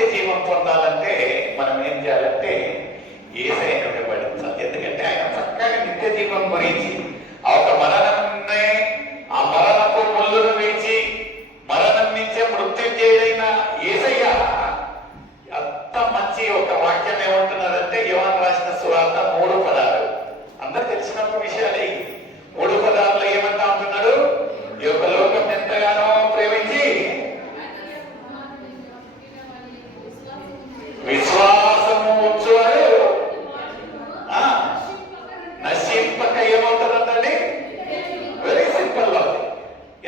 నిత్య జీవం పొందాలంటే మనం ఏం చేయాలంటే యేసయ్యను వెంబడించాలి. ఎందుకంటే ఆయన చక్కగా నిత్య జీవం గురించి ఆ ఒక మరణంనే ఆ మరణపు ముళ్ళును వేచి మరణం నుంచే మృత్యుంజయుడైన యేసయ్య అంత మంచి ఒక వాక్యం ఏమంటున్నారంటే యోహాను రాసిన సువార్త 3:16 అందరు తెలిసిన విషయాలే. 3:16 ఏమంటా ఉంటున్నాడు? ఈ యొక్క లోకం ఎంతగానో ప్రేమించి విశ్వాసము ఉంచువాడు నశింపక ఏమవుతుందండి? Very simple.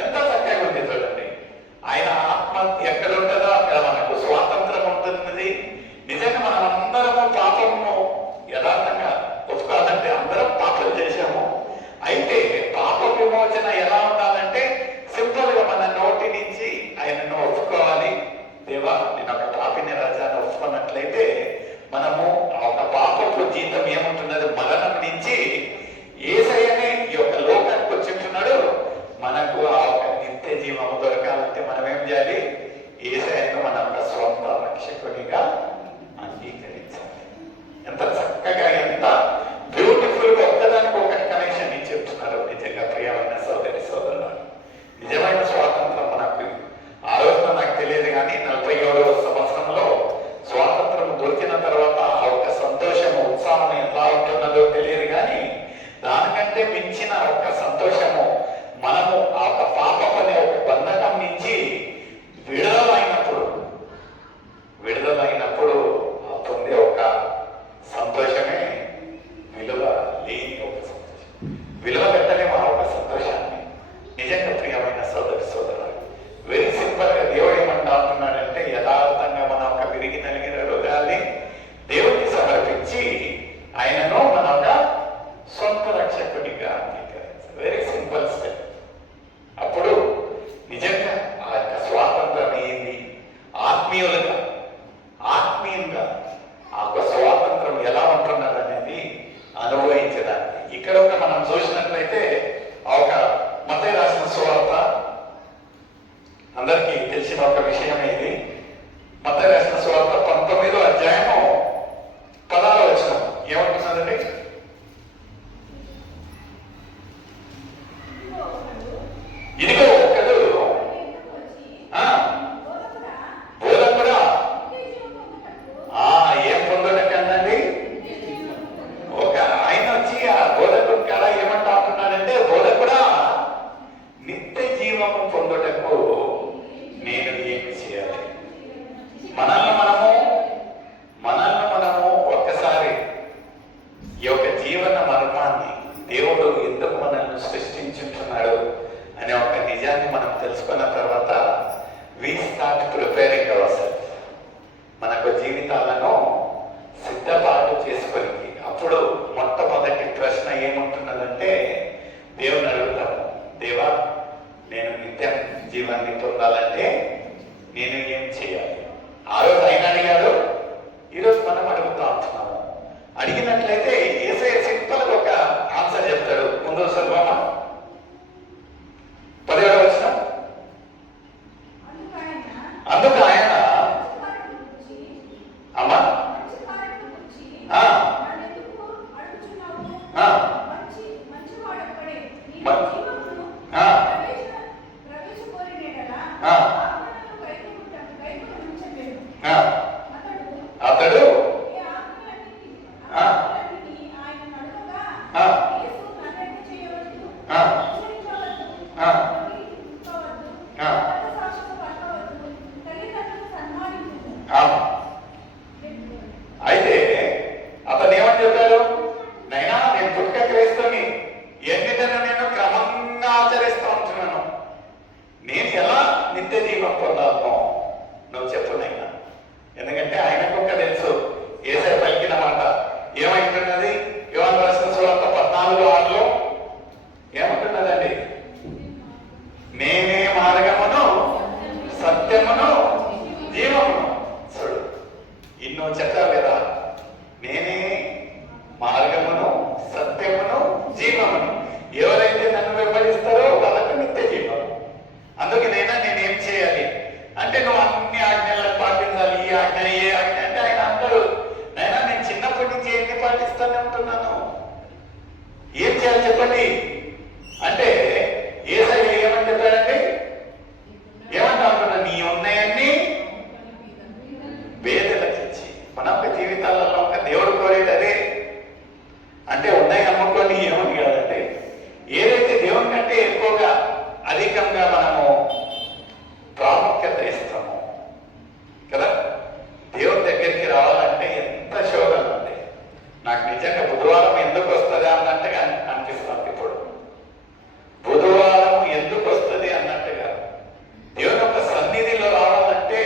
ఎంత చక్కగా ఉంది చూడండి. ఆయన ఆత్మ ఎక్కడ ఉంటుందో అక్కడ మనకు స్వాతంత్రం ఉంటుంది. నిజంగా మనం అందరము పాపము యథార్థంగా ఒప్పుకోవాలంటే అందరం పాపం చేశాము. అయితే పాప విమోచన ఎలా ఉండాలంటే సింపుల్ గా మన నోటి నుంచి ఆయనను ఒప్పుకోవాలి. దేవా నేను ఒక పాపిని రాజాన్ని ఒప్పుకున్నట్లయితే మనము ఒక పాపపు జీతం ఏముంటున్నది? మరణం నుంచి యేసయ్యనే ఈ యొక్క లోకానికి వచ్చింటున్నాడు. మనకు ఆ ఒక నిత్య జీవము దొరకాలంటే మనం ఏం చేయాలి? యేసయ్యను మన ఒక స్వంత రక్షకునిగా అంగీకరించాలి. ఎంత చక్కగా ఎంత బ్యూటిఫుల్ గా ఒక్కదానికి ఒకటి కనెక్షన్ ఇచ్చి చెప్తున్నారు. నిజంగా ప్రియమైన సోదరి సోదరులు, నిజమైన స్వాతంత్రం మనకు ఆ రోజున నాకు తెలియదు కానీ 47వ సంవత్సరంలో స్వాతంత్రం దొరికిన తర్వాత ఆ ఒక సంతోషము ఉత్సాహం ఎలా ఉంటున్నదో తెలియదు కానీ దానికంటే మించిన ఒక సంతోషము మనము ఆ ఒక పాపం అనే ఒక బంధకం నుంచి విడుదలైనప్పుడు పొందే ఒక సంతోషమే విలువ లేని ఒక సంతోషం. విలువ పెట్టలేము ఆ ఒక సంతోషాన్ని. నిజంగా ప్రియమైన సోదరి సోదరులు, వెరీ సింపుల్ గా దేవుడు ఏమంటా ఉంటున్నాడంటే యథార్థంగా మన ఒక విరిగి నలిగిన హృదయాన్ని దేవుడికి సమర్పించి ఆయనను మన ఒక సొంత రక్షకుడిగా అంగీకరించాలి. Very simple step. అప్పుడు నిజంగా ఆ యొక్క స్వాతంత్రం ఏంది? ఆత్మీయంగా ఆ యొక్క స్వాతంత్రం ఎలా ఉంటున్నారు అనేది అనుభవించడానికి. ఇక్కడ ఒక మనం చూసినట్లయితే ఆ ఒక మత్తయి రాసిన సువార్త అందరికీ తెలిసిన ఒక విషయమే ఇది. మత్తయి రాసిన సువార్త 19వ అధ్యాయము 16వ వచనం ఏమంటున్నదండి? ఇదిగో ఒకడు బోధకుడా ఏం పొందడండి? ఒక ఆయన వచ్చి ఆ బోధకుడు కాడ ఏమంటా ఉంటున్నాడంటే, బోధకుడా నిత్య జీవము పొందుటకు నేను ఏమి చేయాలి? మనల్ని మనము ఒక్కసారి ఈ యొక్క జీవన మర్మాన్ని దేవుడు ఎందుకు మనల్ని సృష్టించుంటున్నాడు అనే ఒక నిజాన్ని మనం తెలుసుకున్న తర్వాత we start preparing ourselves. మనకు జీవితాలను సిద్ధపాటు చేసుకొని అప్పుడు మొట్టమొదటి ప్రశ్న ఏముంటున్నదంటే దేవుని అడుగుతాము, దేవా నేను నిత్య జీవాన్ని పొందాలంటే నేను ఏం చేయాలి? ఆ రోజు ఆయన అడిగాడు, ఈరోజు మనం అడుగుతా ఉంటున్నాము. అడిగినట్లయితే యేసయ్య సింపుల్ గా ఒక ఆన్సర్ చెప్తాడు. ముందు సర్వమా 17వ వచనం. అందుకు ఆయన అమ్మా అతడు అయితే అతను ఏమని చెప్పాడు? నైనా నేను పుట్టుక క్రైస్తవుని, ఎన్నిటను నేను క్రమంగా ఆచరిస్తూ ఉంటున్నాను. నేను ఎలా నిత్య జీవం పొందాలను నువ్వు చెప్పు నైనా. ఎందుకంటే ఆయనకు ఒక తెలుసు యేసయ్య పలికిన మాట ఏమైంటున్నది? యోహాను రాసిన సువార్త 14:6 ఏమంటున్నదండి? నేనే మార్గమును సత్యమును జీవమును. చూడు, ఇన్నో చెప్పావు కదా, నేనే మార్గమును సత్యమును జీవమును. ఎవరైతే నన్ను వెంబడిస్తారో వాళ్ళకు నిత్య జీవం. అందుకే నేనేం చేయాలి అంటే నువ్వు అన్ని ఆజ్ఞలను పాటించాలి. ఆజ్ఞ ఏ ఆజ్ఞ అంటే ఆయన అంటారు, నైనా నేను చిన్నప్పటి నుంచి ఏంటి పాటిస్తానే ఉంటున్నాను, ఏం చేయాలి చెప్పండి అంటే యేసయ్య ఏమని చెప్పాడండి? ఏమంటా ఉంటున్నా, నీ ఉన్నాయన్నీ పేదలకు ఇచ్చి. మన యొక్క జీవితాలలో ఒక దేవుడు కోరేది అదే. అంటే ఉన్నాయి అమ్ముకొని ఏమని కాదండి, ఏదైతే దేవుని కంటే ఎక్కువగా అధికంగా మనము ప్రాముఖ్యత ఇస్తాము కదా. దేవుని దగ్గరికి రావాలంటే ఎంత శోధన ఉంది. నాకు నిజంగా బుధవారం ఎందుకు వస్తుంది అన్నట్టుగా అనిపిస్తుంది. ఇప్పుడు బుధవారం ఎందుకు వస్తుంది అన్నట్టుగా దేవుని యొక్క సన్నిధిలో రావాలంటే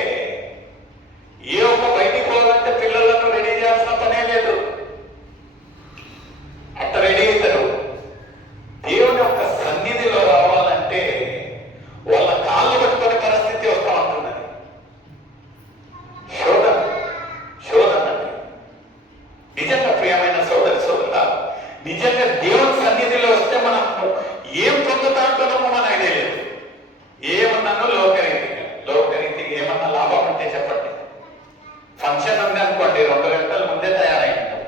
ఏ ఒక్క బయటికి పోవాలంటే పిల్లలను రెడీ చేయాల్సిన పనే లేదు, అట్ట రెడీ అవుతారు. దేవుని యొక్క సన్నిధిలో రావాలంటే వాళ్ళ కాళ్ళు పట్టుకునే పరిస్థితి వస్తా ఉంటున్నది. శోధన శోధన అంటే నిజంగా ప్రియమైన సోదరి సోదరుడా, నిజంగా దేవుని సన్నిధిలో వస్తే మనం ఏం పొందుతా ఉంటున్నామో మన ఐడియా లేదు. ఏమన్నాను లోకరీతి ఏమన్నా లాభం ఉంటే చెప్పండి. ఫంక్షన్ ఉంది అనుకోండి, 2 గంటల ముందే తయారైంటాం.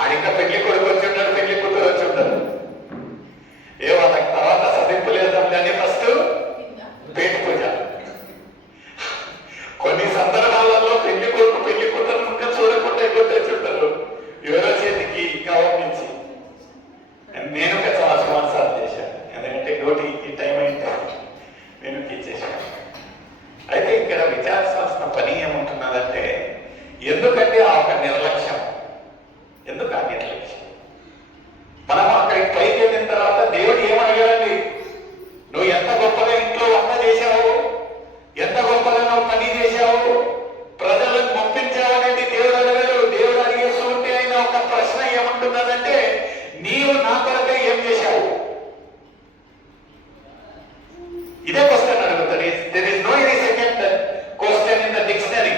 ఆడిక పెళ్లి కొడుకు వచ్చి ఉంటాడు, పెళ్లి కూతురు వచ్చి ఉంటాడు. ఏ వాళ్ళకి తర్వాత సదింపు లేదాం కానీ ఫస్ట్ పేట పూజ. కొన్ని సందర్భాలలో పెళ్లి కొడుకు పెళ్లి కూతురు ఇంకా చూడకుండా ఎగ్గొట్టేసి ఉంటారు ఎవరో చేతికి కావాలించి. నేను చాలా సంవత్సరాలు చేశాను, ఎందుకంటే డ్యూటీకి టైం అయింది, నేను ఇచ్చేసాను. అయితే ఇక్కడ విచారించాల్సిన పని ఏముంటున్నదంటే, ఎందుకంటే ఆ ఒక నిర్లక్ష్యం. ఎందుకు ఆ నిర్లక్ష్యం? మనం అక్కడికి పైకి వెళ్ళిన తర్వాత దేవుడు ఏమడిగాడండి? నువ్వు ఎంత గొప్పగా ఇంట్లో వంట చేశావు, ఎంత గొప్పగా నువ్వు పని చేశావు, ప్రజలను పంపించావు అనేది దేవుడు అడిగాడు. దేవుడు అడిగేస్తూ ఉంటే ఆయన ఒక ప్రశ్న ఏమంటున్నదంటే, నీవు నా కొరకే ఏం చేశావు? ఇదే క్వశ్చన్ అడుగుతాడు. There is no any second question in the dictionary.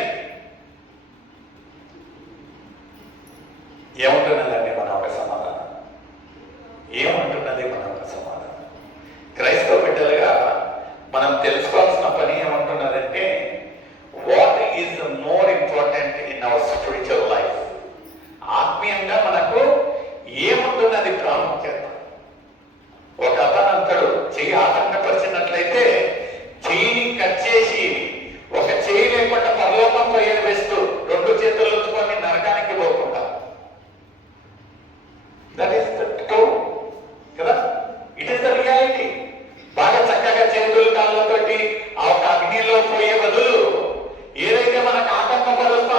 ఏముంటున్నదండి మన ఒక సమాధానం? ఏముంటున్నది మన ఒక సమాధానం? క్రైస్తవ బిడ్డలుగా మనం తెలుసుకోవాల్సిన పని ఏమంటున్నదంటే, what is the more important in our spiritual life? ఆత్మీయంగా మనకు ఏముంటున్నది ప్రాముఖ్యత? ఒక అతను అంటాడు, చెయ్యి ఆటంకపరిచినట్లయితే చెయ్యిని కట్ చేసి ఒక చెయ్యి లేకుండా పరలోకం పోయేది బెస్ట్, 2 చేతులు ఉంచుకొని నరకానికి పోకుండా. దట్ ఈస్ ద ట్రూత్ కదా, ఇట్ ఈస్ ద రియాలిటీ. బాగా చక్కగా చేతులు కాళ్ళతోటి ఆ ఒక అగ్నిలో పోయే బదులు ఏదైతే మనకు ఆటంకపరుస్తా